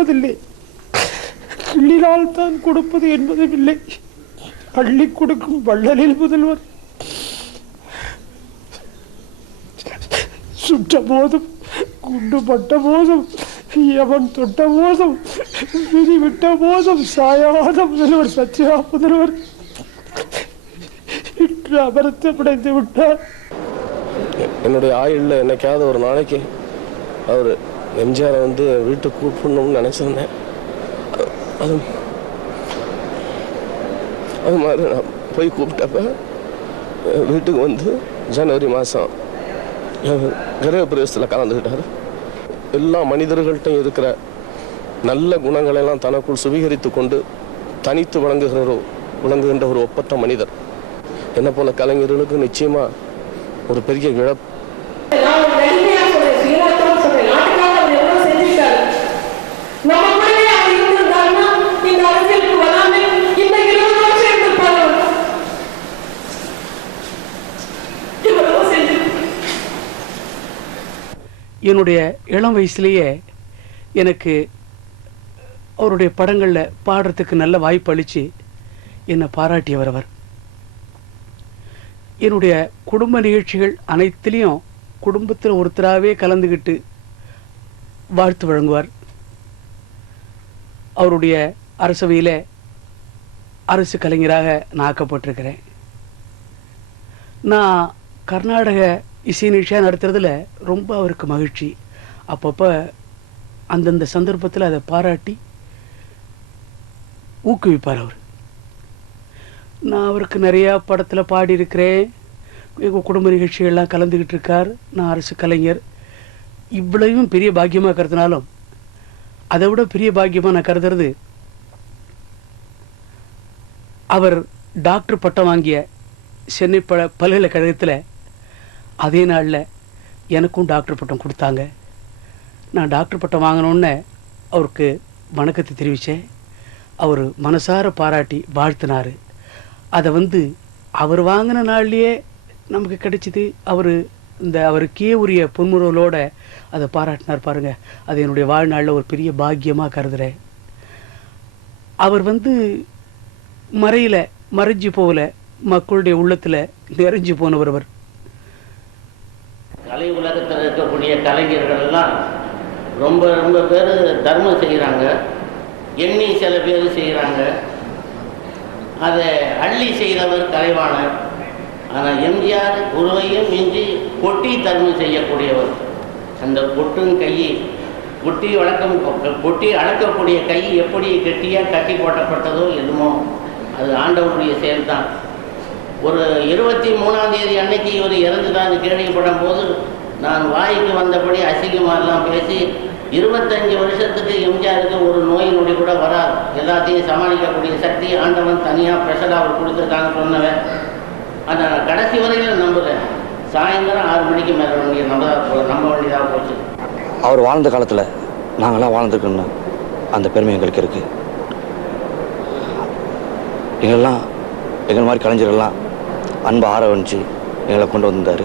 கொடுப்பதில்லை. கிள்ளினால் தான் கொடுப்பது என்பதும் இல்லை அள்ளி கொடுக்கும் வள்ளலில் முதல்வர். சுட்ட போதும் குண்டு பட்ட போதும் எவன் தொட்ட போதும் விதி விட்ட போதும் சாயாத முதல்வர் சச்சியா முதல்வர். இன்று அமரத்தப்படைந்து விட்டார். என்னுடைய ஆயுளில் என்னைக்காவது ஒரு நாளைக்கு அவர் எம்ஜிஆரை வந்து வீட்டுக்கு கூப்பிடணும்னு நினச்சிருந்தேன். அது அது மாதிரி நான் போய் கூப்பிட்டப்ப வீட்டுக்கு வந்து ஜனவரி மாதம் கிரக பிரவேசத்தில் கலந்துக்கிட்டார். எல்லா மனிதர்கள்ட்டையும் இருக்கிற நல்ல குணங்களெல்லாம் தனக்குள் சுவீகரித்து கொண்டு தனித்து வழங்குகிற விளங்குகின்ற ஒரு ஒப்பற்ற மனிதர். என்னை போல கலைஞர்களுக்கு நிச்சயமாக ஒரு பெரிய இழப்பு நான் ஒரு நடிகையா சொல்றேன் சுயநலத்தோட சொல்றேன் நாட்டுக்காக அவர் எவ்வளவு செஞ்சிருக்காரு நம்ம கூடவே அவர் இருந்திருந்தாருன்னா இந்த அரசியலுக்கு வராம இந்த இருபது வருஷம் இருந்திருப்பாரு அவர். இவ்வளவு செஞ்சிருக்காரு என்னுடைய இளம் வயசுலேயே எனக்கு அவருடைய படங்களில் பாடுறதுக்கு நல்ல வாய்ப்பு அளித்து என்னை பாராட்டியவர் அவர் என்னுடைய குடும்ப நிகழ்ச்சிகள் அனைத்துலேயும் குடும்பத்தில் ஒருத்தராகவே கலந்துக்கிட்டு வாழ்த்து வழங்குவார். அவருடைய அரசவையில் அரசு கலைஞராக நான் ஆக்கப்பட்டிருக்கிறேன். நான் கர்நாடக இசை நிகழ்ச்சியாக நடத்துறதுல ரொம்ப அவருக்கு மகிழ்ச்சி. அப்பப்போ அந்தந்த சந்தர்ப்பத்தில் அதை பாராட்டி ஊக்குவிப்பார் அவர். நான் அவருக்கு நிறையா படத்தில் பாடியிருக்கிறேன். எங்கள் குடும்ப நிகழ்ச்சிகள்லாம் கலந்துக்கிட்டு இருக்கார். நான் அரசு கலைஞர். இவ்வளவும் பெரிய பாக்கியமாக கருதினாலும் அதை விட பெரிய பாக்கியமாக நான் கருதுறது அவர் டாக்டர் பட்டம் வாங்கிய சென்னை ப பல்கலைக்கழகத்தில் அதே நாளில் எனக்கும் டாக்டர் பட்டம் கொடுத்தாங்க. நான் டாக்டர் பட்டம் வாங்கினோன்னே அவருக்கு வணக்கத்தை தெரிவித்தேன் அவர் மனசார பாராட்டி வாழ்த்தினார். அதை வந்து அவர் வாங்கின நாள்லேயே நமக்கு கிடைச்சிது. அவர் இந்த அவருக்கே உரிய பொன்முறவலோட அதை பாராட்டினார் பாருங்கள் அது என்னுடைய வாழ்நாளில் ஒரு பெரிய பாக்கியமாக கருதுகிறேன் அவர் வந்து மறையில் மறைஞ்சு போகல. மக்களுடைய உள்ளத்தில் நிறைஞ்சு போனவர் அவர். கலை உலகத்தில் இருக்கக்கூடிய கலைஞர்கள் எல்லாம் ரொம்ப ரொம்ப பேர் தர்மம் செய்கிறாங்க எண்ணி சில பேர் செய்கிறாங்க அதை அள்ளி செய்கிறவர் கலைவாணர். ஆனால் எம்ஜிஆர் குருவையும் மிஞ்சி கொட்டி தர்மம் செய்யக்கூடியவர். அந்த கொட்டும் கை கொட்டி வழக்கம் கொட்டி அளக்கக்கூடிய கை எப்படி கெட்டியாக கட்டி போட்டப்பட்டதோ எதுமோ அது ஆண்டவனுடைய செயல்தான். ஒரு இருபத்தி மூணாம் தேதி அன்னைக்கு இவர் இறந்துட்டான்னு கேள்விப்படும் போது நான் வாய்க்கு வந்தபடி அசிங்கமாலாம் பேசி இருபத்தஞ்சு வருஷத்துக்கு எம்ஜிஆருக்கு ஒரு நோய் நொடி கூட வராது. எல்லாத்தையும் சமாளிக்கக்கூடிய சக்தி ஆண்டவன் தனியாக ஸ்பெஷலாக அவர் கொடுத்துருக்காங்க சொன்னவன். அதை நான் கடைசி வரையில் நம்புகிறேன் சாயந்தரம் ஆறு மணிக்கு மேலே வேண்டிய நம்ப நம்ப வேண்டியதாக போச்சு. அவர் வாழ்ந்த காலத்தில் நாங்களாம் வாழ்ந்துருக்கோம்னு அந்த பெருமை எங்களுக்கு இருக்குது எங்கெல்லாம் எங்கள் மாதிரி கலைஞர்கள்லாம் அன்பை ஆரவணிச்சு எங்களை கொண்டு வந்தார்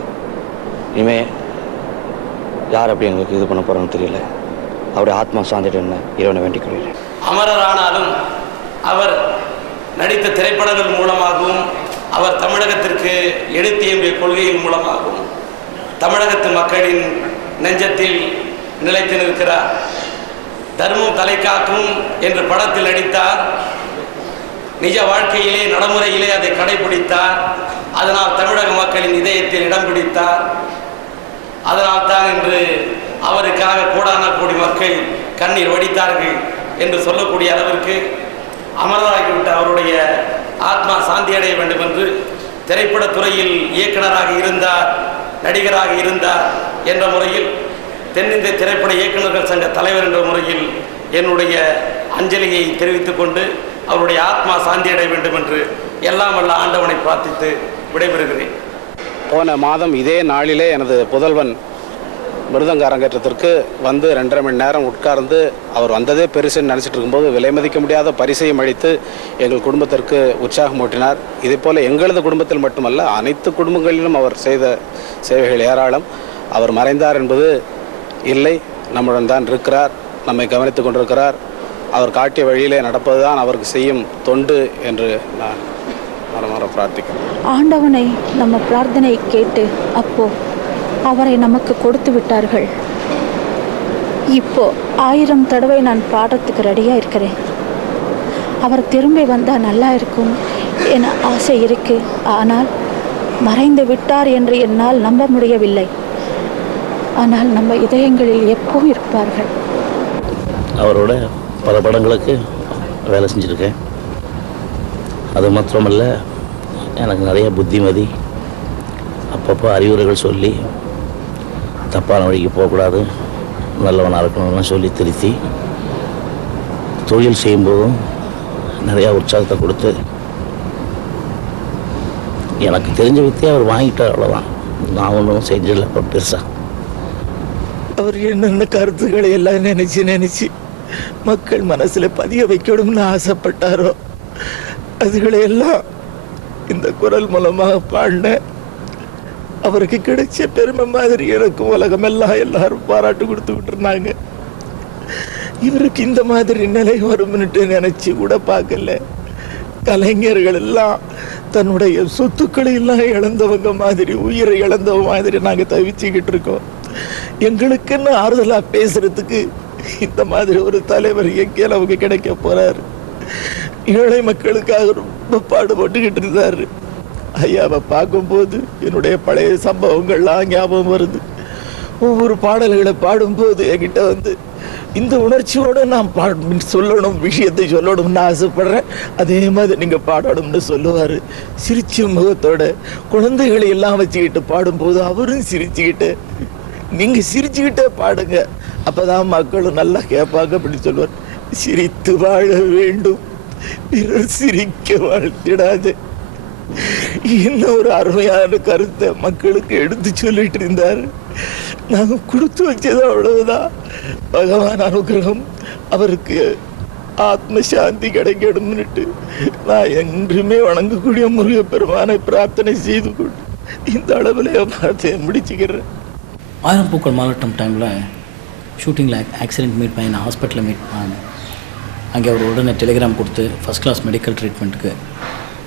இனிமே யார் அப்படி எங்களுக்கு இது பண்ண போகிறோன்னு தெரியல. அவருடைய ஆத்மா சாந்திட்டு இறைவனை வேண்டிக் கொள்கிறேன். அமரரானாலும் அவர் நடித்த திரைப்படங்கள் மூலமாகவும் அவர் தமிழகத்திற்கு எடுத்தியம்பிய கொள்கையின் மூலமாகவும் தமிழகத்து மக்களின் நெஞ்சத்தில் நிலைத்து நிற்கிறார். தர்மம் தலைக்காக்கும் என்று படத்தில் நடித்தார். நிஜ வாழ்க்கையிலே நடைமுறையிலே அதை கடைபிடித்தார். அதனால் தமிழக மக்களின் இதயத்தில் இடம் பிடித்தார். அதனால் தான் இன்று அவருக்காக கோடான கோடி மக்கள் கண்ணீர் வடித்தார்கள் என்று சொல்லக்கூடிய அளவிற்கு அமரராகிவிட்ட அவருடைய ஆத்மா சாந்தி அடைய வேண்டும் என்று திரைப்படத் துறையில் இயக்குனராக இருந்தார் நடிகராக இருந்தார் என்ற முறையில் தென்னிந்திய திரைப்பட இயக்குநர்கள் சங்க தலைவர் என்ற முறையில் என்னுடைய அஞ்சலியை தெரிவித்துக்கொண்டு அவருடைய ஆத்மா சாந்தி அடைய வேண்டும் என்று எல்லாம் வல்ல ஆண்டவனை பிரார்த்தித்து விடைபெறுகிறேன். போன மாதம் இதே நாளிலே எனது புதல்வன் மிருதங்க அரங்கேற்றத்திற்கு வந்து ரெண்டரை மணி நேரம் உட்கார்ந்து அவர் வந்ததே பெருசுன்னு நினச்சிட்டு இருக்கும்போது விலை மதிக்க முடியாத பரிசையும் அளித்து எங்கள் குடும்பத்திற்கு உற்சாகம் ஊட்டினார். இதே போல் எங்களது குடும்பத்தில் மட்டுமல்ல அனைத்து குடும்பங்களிலும் அவர் செய்த சேவைகள் ஏராளம். அவர் மறைந்தார் என்பது இல்லை நம்முடன் தான் இருக்கிறார் நம்மை கவனித்துக் கொண்டிருக்கிறார். அவர் காட்டிய வழியிலே நடப்பதுதான் அவருக்கு செய்யும் தொண்டு என்று நான் மனமாற பிரார்த்திக்கிறேன் ஆண்டவனை நம்ம பிரார்த்தனை கேட்டு அப்போ அவரை நமக்கு கொடுத்து விட்டார்கள். இப்போ ஆயிரம் தடவை நான் பாடுறதுக்கு ரெடியாக இருக்கிறேன். அவர் திரும்பி வந்தால் நல்லா இருக்கும் என ஆசை இருக்கு. ஆனால் மறைந்து விட்டார் என்று என்னால் நம்ப முடியவில்லை. ஆனால் நம்ம இதயங்களில் எப்பவும் இருப்பார்கள்? அவரோட பல படங்களுக்கு வேலை செஞ்சுருக்கேன். அது மாத்திரமல்ல எனக்கு நிறைய புத்திமதி. அப்பப்போ அறிவுரைகள் சொல்லி தப்பான வழிக்கு போகக்கூடாது நல்லவனாக இருக்கணும்லாம் சொல்லி திருத்தி தொழில் செய்யும்போதும் நிறையா உற்சாகத்தை கொடுத்து எனக்கு தெரிஞ்ச வித்தையை அவர் வாங்கிட்டார் அவ்வளோதான் நான் ஒன்றும் செஞ்சிடல இப்போ பெருசாக அவர் என்னென்ன கருத்துக்களை எல்லாம் நினச்சி நினச்சி மக்கள் மனசில் பதிய வைக்கணும்னு ஆசைப்பட்டாரோ அதுகளை எல்லாம் இந்த குரல் மூலமாக பாடின அவருக்கு கிடைச்ச பெருமை மாதிரி எனக்கு உலகமெல்லாம் எல்லாரும் பாராட்டு கொடுத்துக்கிட்டு இருந்தாங்க இவருக்கு இந்த மாதிரி நிலை வரும்னுட்டு நினைச்சு கூட பார்க்கல. கலைஞர்கள் எல்லாம் தன்னுடைய சொத்துக்களை எல்லாம் இழந்தவங்க மாதிரி உயிரை இழந்தவ மாதிரி நாங்கள் தவிச்சுக்கிட்டு இருக்கோம். எங்களுக்குன்னு ஆறுதலாக பேசுறதுக்கு இந்த மாதிரி ஒரு தலைவர் எங்கே அவங்க கிடைக்க போறாரு. ஏழை மக்களுக்காக ரொம்ப பாடுபட்டுக்கிட்டு இருந்தார். ஐயாவை பார்க்கும்போது என்னுடைய பழைய சம்பவங்கள்லாம் ஞாபகம் வருது. ஒவ்வொரு பாடல்களை பாடும்போது என்கிட்ட வந்து இந்த உணர்ச்சியோடு நான் பா சொல்லணும் விஷயத்தை சொல்லணும்னு ஆசைப்படுறேன். அதே மாதிரி நீங்கள் பாடணும்னு சொல்லுவார். சிரிச்ச முகத்தோட குழந்தைகளை எல்லாம் வச்சுக்கிட்டு பாடும்போது அவரும் சிரிச்சுக்கிட்டு நீங்கள் சிரிச்சுக்கிட்டே பாடுங்க. அப்பதான் மக்களும் நல்லா கேட்பாங்க அப்படின்னு சொல்லுவார். சிரித்து வாழ வேண்டும். பிறர் சிரிக்க வாழ்த்திடாது இன்னொரு அருமையான கருத்தை மக்களுக்கு எடுத்து சொல்லிட்டு இருந்தார். நாங்கள் கொடுத்து வச்சது அவ்வளவுதான். பகவான் அனுகிரகம் அவருக்கு ஆத்ம சாந்தி கிடைக்கணும்னுட்டு நான் என்றுமே வணங்கக்கூடிய முருகப்பெருமானை பிரார்த்தனை செய்து கொண்டு இந்த அளவில் பார்த்து முடிச்சுக்கிறேன். ஆயிரம் பூக்கள் மாவட்டம் டைமில் ஷூட்டிங்கில் ஆக்சிடென்ட் மீட் பண்ணி நான் ஹாஸ்பிட்டலில் மீட் பண்ணேன். அங்கே அவர் உடனே டெலிகிராம் கொடுத்து ஃபஸ்ட் கிளாஸ் மெடிக்கல் ட்ரீட்மெண்ட்டுக்கு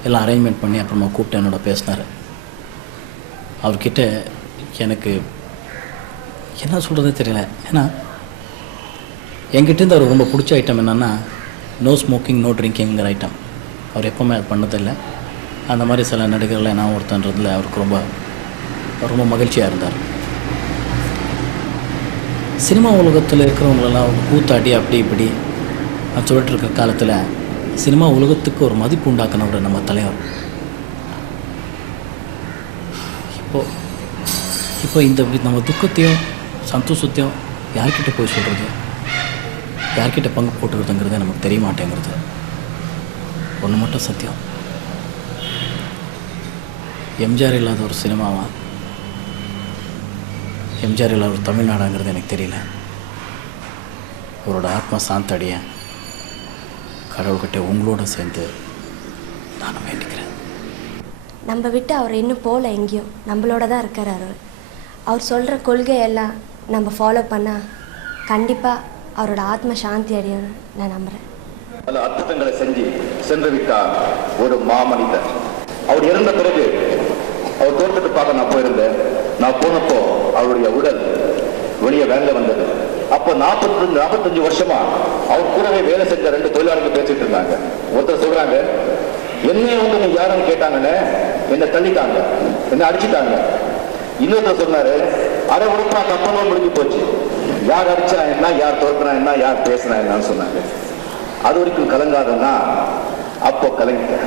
எல்லாம் அரேஞ்ச்மெண்ட் பண்ணி அப்புறமா கூப்பிட்டு என்னோட பேசினார். அவர்கிட்ட எனக்கு என்ன சொல்கிறதே தெரியல. ஏன்னா என்கிட்டேருந்து அவர் ரொம்ப பிடிச்ச ஐட்டம் என்னென்னா நோ ஸ்மோக்கிங் நோ ட்ரிங்கிங்கிற ஐட்டம் அவர் எப்போவுமே அது பண்ணதில்லை. அந்த மாதிரி சில நடிகர்களை நான் ஒருத்தன்றதில் அவருக்கு ரொம்ப ரொம்ப மகிழ்ச்சியாக இருந்தார். சினிமா உலகத்தில் இருக்கிறவங்களெல்லாம் கூத்தாடி அப்படி இப்படி நான் சொல்லிட்டு இருக்க காலத்தில் சினிமா உலகத்துக்கு ஒரு மதிப்பு உண்டாக்குனவர் நம்ம தலைவர். இப்போ இப்போ இந்த நம்ம துக்கத்தையும் சந்தோஷத்தையும் யார்கிட்ட போய் சொல்கிறது யார்கிட்ட பங்கு போட்டுக்கிறதுங்கிறது நமக்கு தெரிய மாட்டேங்கிறது. ஒன்று மட்டும் சத்தியம். எம்ஜிஆர் இல்லாத ஒரு சினிமாவா? எம்ஜிஆர் இல்லாத ஒரு தமிழ்நாடாங்கிறது எனக்கு தெரியல. அவரோட ஆத்மா சாந்தடியேன். கடவுள்கிட்ட உங்களோட சேர்ந்து நானும் வேண்டிக்கிறேன். நம்ம விட்டு அவர் இன்னும் போகல எங்கேயும் நம்மளோட தான் இருக்கார் அவர் அவர் சொல்கிற கொள்கையெல்லாம் நம்ம ஃபாலோ பண்ணால் கண்டிப்பாக அவரோட ஆத்ம சாந்தி அடையும் நான் நம்புகிறேன் பல அற்புதங்களை செஞ்சு சென்று விட்டார் ஒரு மாமனிதர். அவர் இறந்த பிறகு அவர் தோட்டத்தை பார்க்க நான் போயிருந்தேன். நான் போனப்போ அவருடைய உடல் வெளியே வேலை வந்தது. அப்போ நாற்பத்தஞ்சு நாற்பத்தஞ்சு வருஷமா அவர் கூடவே வேலை செஞ்ச ரெண்டு தொழிலாளர்கள் பேசிட்டு இருந்தாங்க. ஒருத்தர் சொல்றாங்க என்னைய வந்து நீ யாருன்னு கேட்டாங்கன்னு என்னை தள்ளிட்டாங்க. என்ன அடிச்சுட்டாங்க. இன்னொருத்தர் சொன்னாரு அரை உடுப்பா கப்பலும் முடிஞ்சு போச்சு. யார் அடிச்சா என்ன யார் தோற்கனா என்ன யார் பேசினா என்னன்னு சொன்னாங்க. அது வரைக்கும் கலங்காதன்னா அப்போ கலங்கிட்டேன்.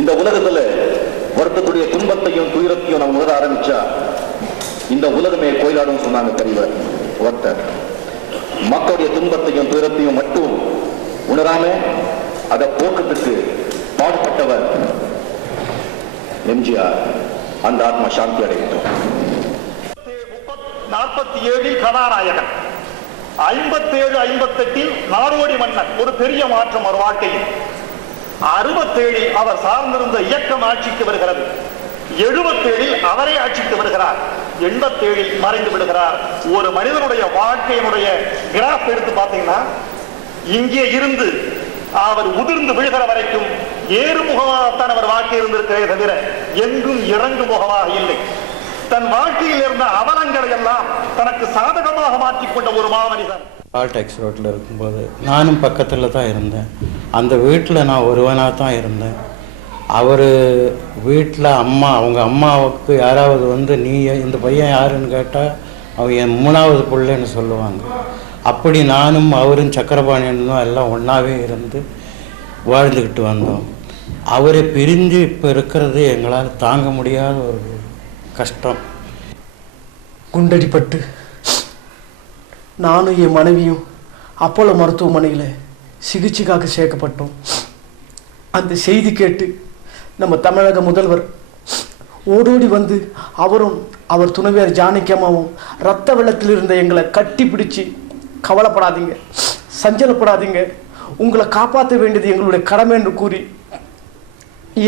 இந்த உலகத்துல வருத்தத்துடைய துன்பத்தையும் துயரத்தையும் நம்ம உணர ஆரம்பிச்சா இந்த உலகமே கோயிலாடும் சொன்னாங்க பெரியவர் ஒருத்தர் மக்களுடைய துன்பத்தையும் துயரத்தையும் மட்டும் உணராம அதை போக்குறதுக்கு பாடுபட்டவர் எம்ஜிஆர். அந்த ஆத்மா சாந்தி அடையட்டும். நாற்பத்தி ஏழில் கதாநாயகன். ஐம்பத்தேழு ஐம்பத்தெட்டில் நாடோடி மன்னன் ஒரு பெரிய மாற்றம் ஒரு வாழ்க்கையில். அறுபத்தேழில் அவர் சார்ந்திருந்த இயக்கம் ஆட்சிக்கு வருகிறது. எழுபத்தேழில் அவரே ஆட்சிக்கு வருகிறார். எண்பத்தேழில் மறைந்து விடுகிறார். ஒரு மனிதனுடைய வாழ்க்கையினுடைய கிராஃப் எடுத்து பார்த்தீங்கன்னா இங்கே இருந்து அவர் உதிர்ந்து விழுகிற வரைக்கும் ஏறு முகமாகத்தான் அவர் வாழ்க்கை இருந்திருக்கிறதே தவிர எங்கும் இறங்கு முகமாக இல்லை. தன் வாழ்க்கையில் இருந்த அவலங்களை எல்லாம் தனக்கு சாதகமாக மாற்றிக்கொண்ட ஒரு மாமனிதன். கால் ரோட்டில் இருக்கும்போது நானும் பக்கத்தில் தான் இருந்தேன். அந்த வீட்டில் நான் ஒருவனாக தான் இருந்தேன். அவர் வீட்டில் அம்மா அவங்க அம்மாவுக்கு யாராவது வந்து நீ இந்த பையன் யாருன்னு கேட்டால் அவன் என் மூணாவது பிள்ளைன்னு சொல்லுவாங்க. அப்படி நானும் அவரும் சக்கரபாணியனும் எல்லாம் ஒன்றாவே இருந்து வாழ்ந்துக்கிட்டு வந்தோம். அவரை பிரிஞ்சு இப்போ இருக்கிறது எங்களால் தாங்க முடியாத ஒரு கஷ்டம். குண்டடிப்பட்டு நானும் என் மனைவியும் அப்போலோ மருத்துவமனையில் சிகிச்சைக்காக சேர்க்கப்பட்டோம். அந்த செய்தி கேட்டு நம்ம தமிழக முதல்வர் ஓடோடி வந்து அவரும் அவர் துணைவியார் ஜானகியம்மாவும் ரத்த வெள்ளத்தில் இருந்த எங்களை கட்டி பிடிச்சி கவலைப்படாதீங்க சஞ்சலப்படாதீங்க. உங்களை காப்பாற்ற வேண்டியது எங்களுடைய கடமை என்று கூறி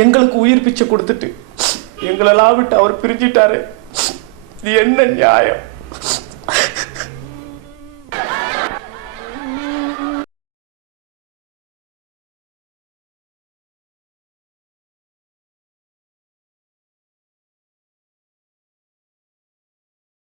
எங்களுக்கு உயிர் பிச்சை கொடுத்துட்டு எங்களெல்லாம் விட்டு அவர் பிரிஞ்சிட்டாரு. இது என்ன நியாயம்?